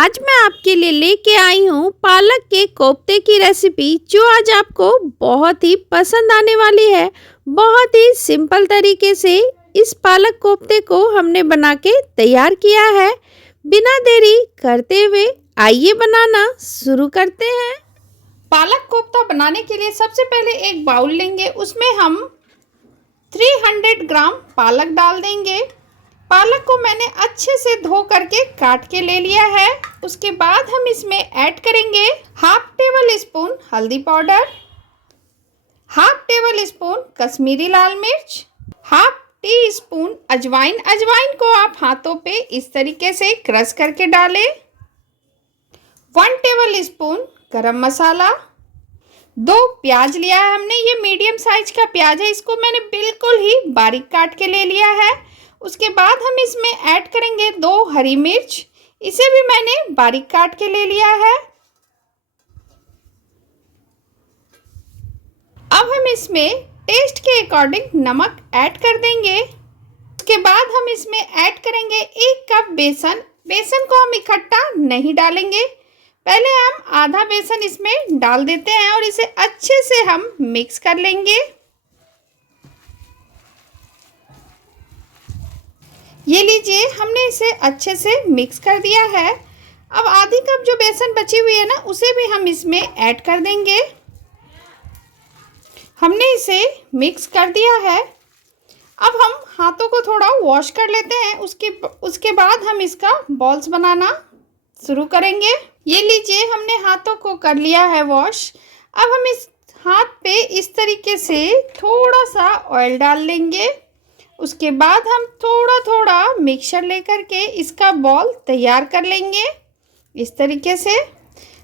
आज मैं आपके लिए लेके आई हूँ पालक के कोफ्ते की रेसिपी, जो आज आपको बहुत ही पसंद आने वाली है। बहुत ही सिंपल तरीके से इस पालक कोफ्ते को हमने बना के तैयार किया है। बिना देरी करते हुए आइए बनाना शुरू करते हैं। पालक कोफ्ता बनाने के लिए सबसे पहले एक बाउल लेंगे, उसमें हम 300 ग्राम पालक डाल देंगे। पालक को मैंने अच्छे से धो करके काट के ले लिया है। उसके बाद हम इसमें ऐड करेंगे हाफ टेबल स्पून हल्दी powder, half table spoon Kashmiri लाल मिर्च, हाफ टी स्पून अजवाइन। अजवाइन को आप हाथों पे इस तरीके से क्रश करके डालें। 1 टेबल स्पून गरम मसाला, 2 प्याज लिया है हमने, ये मीडियम साइज का प्याज है, इसको मैंने बिल्कुल ही बारीक काट के ले लिया है। उसके बाद हम इसमें ऐड करेंगे 2 हरी मिर्च, इसे भी मैंने बारीक काट के ले लिया है। अब हम इसमें टेस्ट के अकॉर्डिंग नमक ऐड कर देंगे। उसके बाद हम इसमें ऐड करेंगे 1 कप बेसन। बेसन को हम इकट्ठा नहीं डालेंगे, पहले हम आधा बेसन इसमें डाल देते हैं और इसे अच्छे से हम मिक्स कर लेंगे। ये लीजिए, हमने इसे अच्छे से मिक्स कर दिया है। अब आधी कप जो बेसन बची हुई है ना, उसे भी हम इसमें ऐड कर देंगे। हमने इसे मिक्स कर दिया है। अब हम हाथों को थोड़ा वॉश कर लेते हैं। उसके बाद हम इसका बॉल्स बनाना शुरू करेंगे। ये लीजिए, हमने हाथों को कर लिया है वॉश। अब हम इस हाथ पे इस तरीके से थोड़ा सा ऑयल डाल लेंगे। उसके बाद हम थोड़ा थोड़ा मिक्सचर लेकर के इसका बॉल तैयार कर लेंगे। इस तरीके से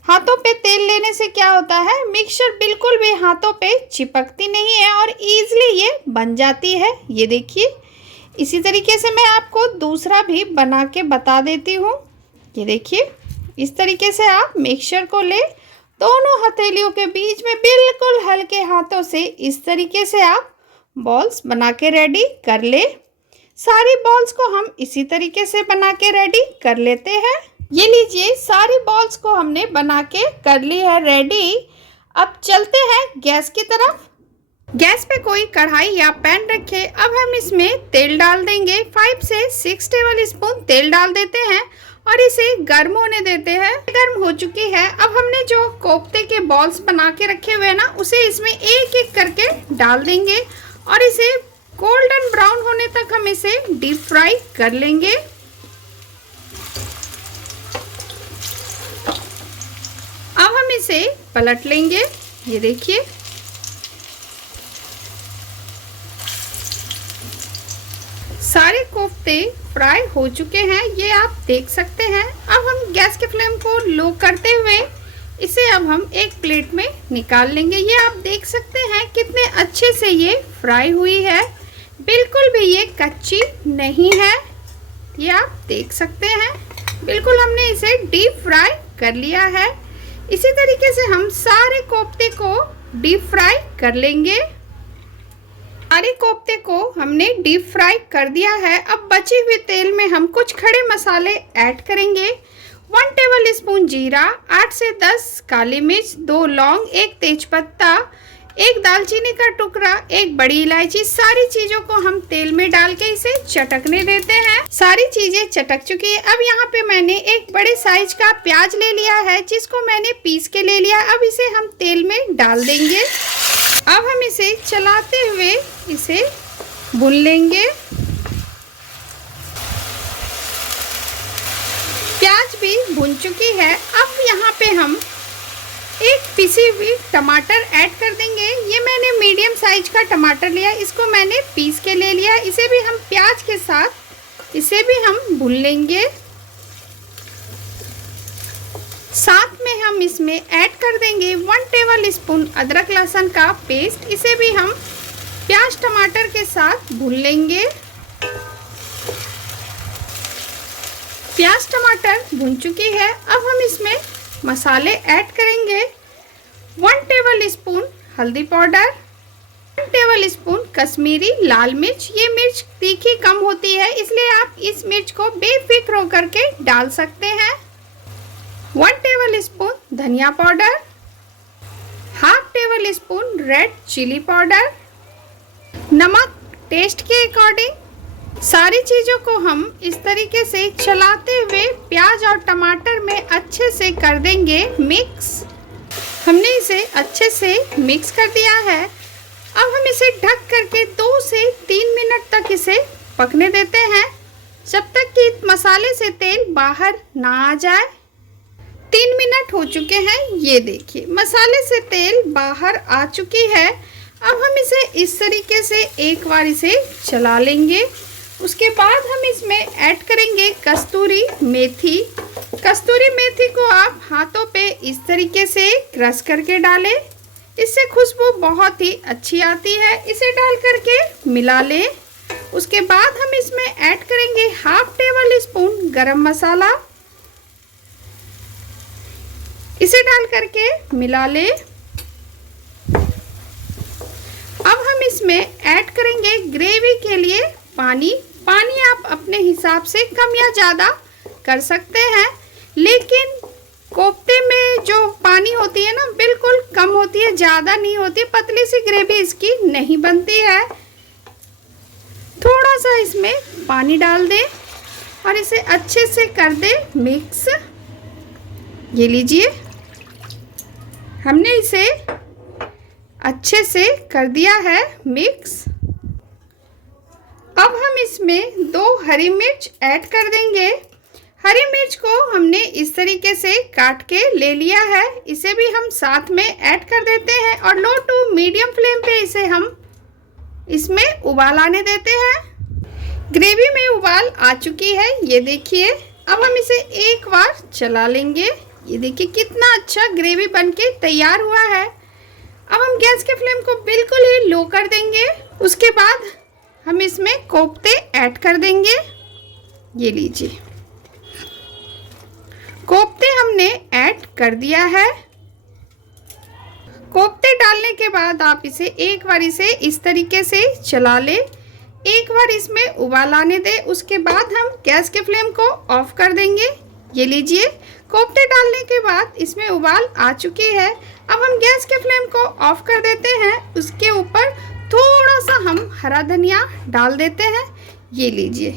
हाथों पे तेल लेने से क्या होता है, मिक्सचर बिल्कुल भी हाथों पे चिपकती नहीं है और ईजिली ये बन जाती है। ये देखिए, इसी तरीके से मैं आपको दूसरा भी बना के बता देती हूँ। ये देखिए, इस तरीके से आप मिक्सचर को ले, दोनों हथेलियों के बीच में बिल्कुल हल्के हाथों से इस तरीके से आप बॉल्स बना के रेडी कर ले। सारी बॉल्स को हम इसी तरीके से बना के रेडी कर लेते हैं। ये लीजिए, सारी बॉल्स को हमने बना के कर ली है रेडी। अब चलते हैं गैस की तरफ। गैस पे कोई कढ़ाई या पैन रखे। अब हम इसमें तेल डाल देंगे। 5 से 6 टेबल स्पून तेल डाल देते हैं और इसे गर्म होने देते हैं। गर्म हो चुकी है। अब हमने जो कोफ्ते के बॉल्स बना के रखे हुए हैं ना, उसे इसमें एक एक करके डाल देंगे और इसे गोल्डन ब्राउन होने तक हम इसे डीप फ्राई कर लेंगे। अब हम इसे पलट लेंगे। ये देखिए, सारे कोफ्ते फ्राई हो चुके हैं, ये आप देख सकते हैं। अब हम गैस के फ्लेम को लो करते हुए इसे अब हम एक प्लेट में निकाल लेंगे। ये आप देख सकते हैं कितने अच्छे से ये फ्राई हुई है, बिल्कुल भी ये कच्ची नहीं है। ये आप देख सकते हैं, बिल्कुल हमने इसे डीप फ्राई कर लिया है। इसी तरीके से हम सारे कोफ्ते को डीप फ्राई कर लेंगे। सारे कोफ्ते को हमने डीप फ्राई कर दिया है। अब बचे हुए तेल में हम कुछ खड़े मसाले ऐड करेंगे। 1 टेबल स्पून जीरा, 8 से 10 काली मिर्च, 2 लौंग, 1 तेजपत्ता, 1 दालचीनी का टुकड़ा, 1 बड़ी इलायची। सारी चीजों को हम तेल में डाल के इसे चटकने देते हैं। सारी चीजें चटक चुकी है। अब यहाँ पे मैंने एक बड़े साइज का प्याज ले लिया है, जिसको मैंने पीस के ले लिया। अब इसे हम तेल में डाल देंगे। अब हम इसे चलाते हुए इसे भून लेंगे। प्याज भी भुन चुकी है। अब यहाँ पे हम एक पिसी हुई टमाटर ऐड कर देंगे। ये मैंने मीडियम साइज का टमाटर लिया, इसको मैंने पीस के ले लिया। इसे भी हम प्याज के साथ इसे भी हम भून लेंगे। साथ में हम इसमें ऐड कर देंगे 1 टेबल स्पून अदरक लहसुन का पेस्ट, इसे भी हम प्याज टमाटर के साथ भून लेंगे। प्याज टमाटर भुन चुकी है। अब हम इसमें मसाले ऐड करेंगे। 1 टेबल स्पून हल्दी पाउडर, 1 टेबल स्पून कश्मीरी लाल मिर्च। ये मिर्च तीखी कम होती है, इसलिए आप इस मिर्च को बेफिक्र होकर के डाल सकते हैं। 1 टेबल स्पून धनिया powder, half table spoon red chili powder, नमक टेस्ट के अकॉर्डिंग। सारी चीज़ों को हम इस तरीके से चलाते हुए प्याज और टमाटर में अच्छे से कर देंगे मिक्स। हमने इसे अच्छे से मिक्स कर दिया है। अब हम इसे ढक करके 2 से 3 मिनट तक इसे पकने देते हैं, जब तक कि मसाले से तेल बाहर ना आ जाए। 3 मिनट हो चुके हैं, ये देखिए मसाले से तेल बाहर आ चुकी है। अब हम इसे इस तरीके से एक बार इसे चला लेंगे। उसके बाद हम इसमें ऐड करेंगे कस्तूरी मेथी। कस्तूरी मेथी को आप हाथों पे इस तरीके से क्रश करके डालें, इससे खुशबू बहुत ही अच्छी आती है। इसे डाल करके मिला लें। उसके बाद हम इसमें ऐड करेंगे हाफ टेबल स्पून गरम मसाला। इसे डाल करके मिला लें। अब हम इसमें ऐड करेंगे ग्रेवी के लिए पानी। पानी आप अपने हिसाब से कम या ज़्यादा कर सकते हैं, लेकिन कोफ्ते में जो पानी होती है ना बिल्कुल कम होती है, ज़्यादा नहीं होती। पतली सी ग्रेवी इसकी नहीं बनती है। थोड़ा सा इसमें पानी डाल दें और इसे अच्छे से कर दें मिक्स। ये लीजिए, हमने इसे अच्छे से कर दिया है मिक्स। अब हम इसमें 2 हरी मिर्च ऐड कर देंगे। हरी मिर्च को हमने इस तरीके से काट के ले लिया है, इसे भी हम साथ में ऐड कर देते हैं और लो टू मीडियम फ्लेम पे इसे हम इसमें उबाल आने देते हैं। ग्रेवी में उबाल आ चुकी है, ये देखिए। अब हम इसे एक बार चला लेंगे। ये देखिए कितना अच्छा ग्रेवी बनके तैयार हुआ है। अब हम गैस के फ्लेम को बिल्कुल ही लो कर देंगे। उसके बाद हम इसमें कोफ्ते ऐड कर देंगे। ये लीजिए, कोफ्ते हमने ऐड कर दिया है। कोफ्ते डालने के बाद आप इसे एक बार इसे इस तरीके से चला लें, एक बार इसमें उबाल आने दें। उसके बाद हम गैस के फ्लेम को ऑफ कर देंगे। ये लीजिए, कोफ्ते डालने के बाद इसमें उबाल आ चुकी है। अब हम गैस के फ्लेम को ऑफ कर देते हैं। उसके ऊपर थोड़ा सा हम हरा धनिया डाल देते हैं। ये लीजिए,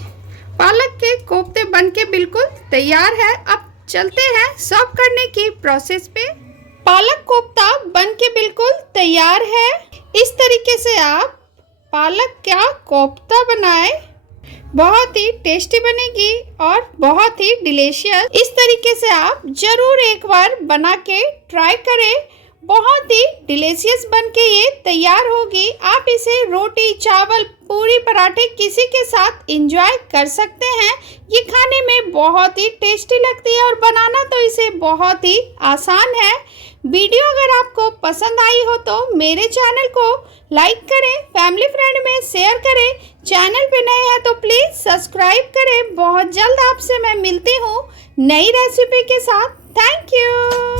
पालक के कोफ्ते बनके बिल्कुल तैयार है। अब चलते हैं सर्व करने की प्रोसेस पे। पालक कोफ्ता बनके बिल्कुल तैयार है। इस तरीके से आप पालक का कोफ्ता बनाएं, बहुत ही टेस्टी बनेगी और बहुत ही डिलीशियस। इस तरीके से आप ज़रूर एक बार बना के ट्राई करें, बहुत ही डिलीशियस बनके ये तैयार होगी। आप इसे रोटी, चावल, पूरी, पराठे किसी के साथ एंजॉय कर सकते हैं। ये खाने में बहुत ही टेस्टी लगती है और बनाना तो इसे बहुत ही आसान है। वीडियो अगर आपको पसंद आई हो तो मेरे चैनल को लाइक करें, फैमिली फ्रेंड में शेयर करें। चैनल पे नए हैं तो प्लीज़ सब्सक्राइब करें। बहुत जल्द आपसे मैं मिलती हूँ नई रेसिपी के साथ। Thank you.